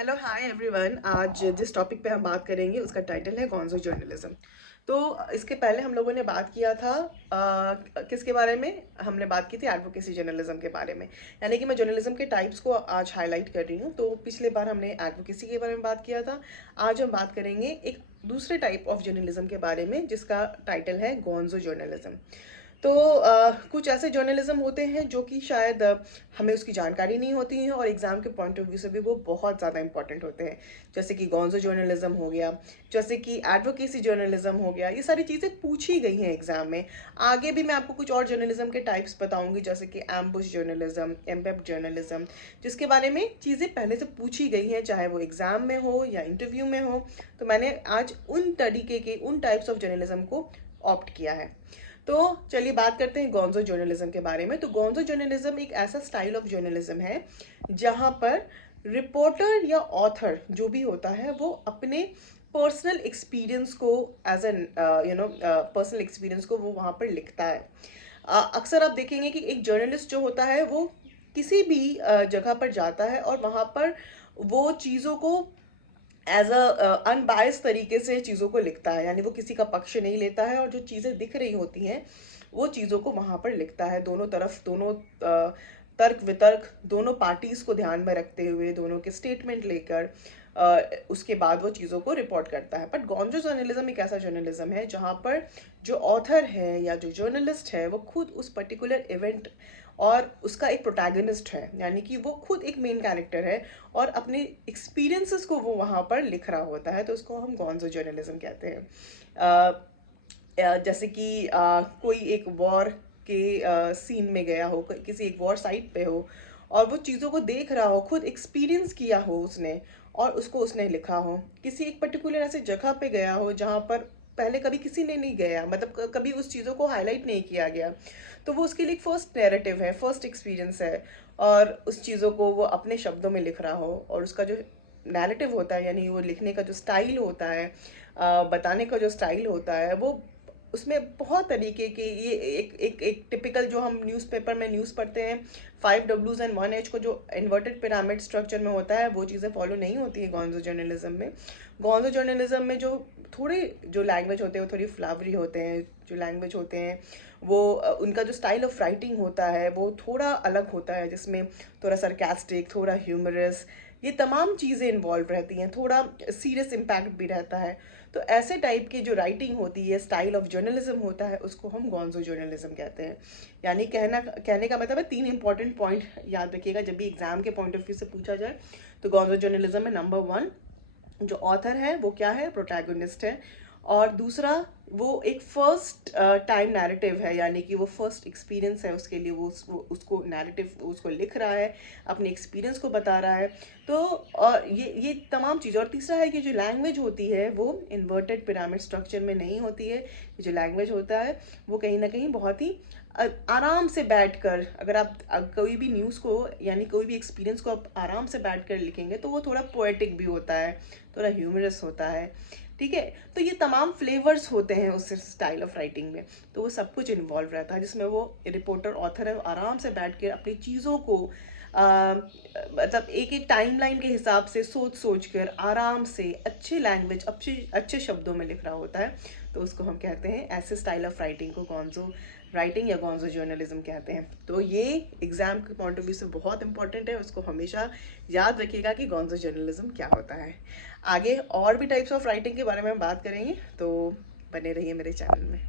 Hello hi everyone. आज जिस topic पे हम बात करेंगे उसका टाइटल है गॉन्जो जर्नलिज्म। तो इसके पहले हम लोगों ने बात किया था किसके बारे में? हमने बात की थी एडवोकेसी जर्नलिज्म के बारे में। यानी कि मैं जर्नलिज्म के टाइप्स को आज हाईलाइट कर रही हूँ। तो पिछले बार हमने एडवोकेसी के बारे में बात किया था। आज हम बात करेंगे एक दूसरे टाइप ऑफ जर्नलिज्म के बारे में जिसका टाइटल है गॉन्जो जर्नलिज्म। तो कुछ ऐसे जर्नलिज्म होते हैं जो कि शायद हमें उसकी जानकारी नहीं होती है और एग्जाम के पॉइंट ऑफ व्यू से भी वो बहुत ज़्यादा इंपॉर्टेंट होते हैं। जैसे कि गॉन्जो जर्नलिज्म हो गया, जैसे कि एडवोकेसी जर्नलिज्म हो गया। ये सारी चीज़ें पूछी गई हैं एग्जाम में। आगे भी मैं आपको कुछ और जर्नलिज्म के टाइप्स बताऊंगी, जैसे कि एम्बुश जर्नलिज्म, एम्बेब जर्नलिज्म, जिसके बारे में चीज़ें पहले से पूछी गई हैं, चाहे वो एग्जाम में हो या इंटरव्यू में हो। तो मैंने आज उन तरीके के उन टाइप्स ऑफ जर्नलिज्म को ऑप्ट किया है। तो चलिए बात करते हैं गॉन्जो जर्नलिज्म के बारे में। तो गॉन्जो जर्नलिज्म एक ऐसा स्टाइल ऑफ जर्नलिज्म है जहां पर रिपोर्टर या ऑथर जो भी होता है वो अपने पर्सनल एक्सपीरियंस को एज एन पर्सनल एक्सपीरियंस को वो वहां पर लिखता है। अक्सर आप देखेंगे कि एक जर्नलिस्ट जो होता है वो किसी भी जगह पर जाता है और वहां पर वो चीज़ों को एज अ अनबायस तरीके से चीज़ों को लिखता है। यानी वो किसी का पक्ष नहीं लेता है और जो चीज़ें दिख रही होती हैं वो चीज़ों को वहां पर लिखता है, दोनों तरफ, दोनों तर्क वितर्क, दोनों पार्टीज को ध्यान में रखते हुए, दोनों के स्टेटमेंट लेकर उसके बाद वो चीज़ों को रिपोर्ट करता है। बट गॉन्जो जर्नलिज्म एक ऐसा जर्नलिज्म है जहाँ पर जो ऑथर है या जो जर्नलिस्ट है वो खुद उस पर्टिकुलर इवेंट और उसका एक प्रोटैगनिस्ट है। यानी कि वो खुद एक मेन कैरेक्टर है और अपने एक्सपीरियंसेस को वो वहाँ पर लिख रहा होता है। तो उसको हम गॉन्जो जर्नलिज्म कहते हैं। जैसे कि कोई एक वॉर के सीन में गया हो, किसी एक वॉर साइट पे हो और वो चीज़ों को देख रहा हो, खुद एक्सपीरियंस किया हो उसने और उसको उसने लिखा हो। किसी एक पर्टिकुलर ऐसे जगह पे गया हो जहाँ पर पहले कभी किसी ने नहीं गया, मतलब कभी उस चीज़ों को हाईलाइट नहीं किया गया, तो वो उसके लिए फर्स्ट नैरेटिव है, फर्स्ट एक्सपीरियंस है और उस चीज़ों को वो अपने शब्दों में लिख रहा हो। और उसका जो नैरेटिव होता है, यानी वो लिखने का जो स्टाइल होता है, बताने का जो स्टाइल होता है, वो उसमें बहुत तरीके के, ये एक एक एक टिपिकल जो हम न्यूज़पेपर में न्यूज़ पढ़ते हैं, 5 Ws एंड 1 H को जो इन्वर्टेड पिरामिड स्ट्रक्चर में होता है, वो चीज़ें फॉलो नहीं होती है गॉन्जो जर्नलिज्म में। गॉन्जो जर्नलिज्म में जो थोड़े जो लैंग्वेज होते हैं वो थोड़ी फ्लावरी होते हैं, जो लैंग्वेज होते हैं वो उनका जो स्टाइल ऑफ राइटिंग होता है वो थोड़ा अलग होता है, जिसमें थोड़ा सरकास्टिक, थोड़ा ह्यूमरस, ये तमाम चीज़ें इन्वॉल्व रहती हैं, थोड़ा सीरियस इम्पैक्ट भी रहता है। तो ऐसे टाइप की जो राइटिंग होती है, स्टाइल ऑफ जर्नलिज्म होता है, उसको हम गॉन्जो जर्नलिज्म कहते हैं। यानी कहने का मतलब है, 3 इंपॉर्टेंट पॉइंट याद रखिएगा जब भी एग्जाम के पॉइंट ऑफ व्यू से पूछा जाए। तो गॉन्जो जर्नलिज्म में नंबर 1, जो ऑथर है वो क्या है? प्रोटैगनिस्ट है। और दूसरा, वो एक फर्स्ट टाइम नैरेटिव है, यानी कि वो फर्स्ट एक्सपीरियंस है उसके लिए, वो उसको नैरेटिव उसको लिख रहा है, अपने एक्सपीरियंस को बता रहा है। तो और ये तमाम चीज़ें। और तीसरा है कि जो लैंग्वेज होती है वो इन्वर्टेड पिरामिड स्ट्रक्चर में नहीं होती है। ये जो लैंग्वेज होता है वो कहीं ना कहीं बहुत ही आराम से बैठकर, अगर आप कोई भी न्यूज़ को यानी कोई भी एक्सपीरियंस को आप आराम से बैठकर लिखेंगे तो वो थोड़ा पोएटिक भी होता है, थोड़ा ह्यूमरस होता है। ठीक है। तो ये तमाम फ्लेवर्स होते हैं उस स्टाइल ऑफ राइटिंग में। तो वो सब कुछ इन्वॉल्व रहता है, जिसमें वो रिपोर्टर ऑथर है, आराम से बैठ के अपनी चीज़ों को मतलब एक एक टाइमलाइन के हिसाब से सोच सोच कर आराम से अच्छे लैंग्वेज, अच्छे अच्छे शब्दों में लिख रहा होता है। तो उसको हम कहते हैं, ऐसे स्टाइल ऑफ राइटिंग को गॉन्जो राइटिंग या गॉन्जो जर्नलिज्म कहते हैं। तो ये एग्जाम के पॉइंट ऑफ व्यू से बहुत इंपॉर्टेंट है, उसको हमेशा याद रखिएगा कि गॉन्जो जर्नलिज्म क्या होता है। आगे और भी टाइप्स ऑफ राइटिंग के बारे में हम बात करेंगे, तो बने रहिए मेरे चैनल में।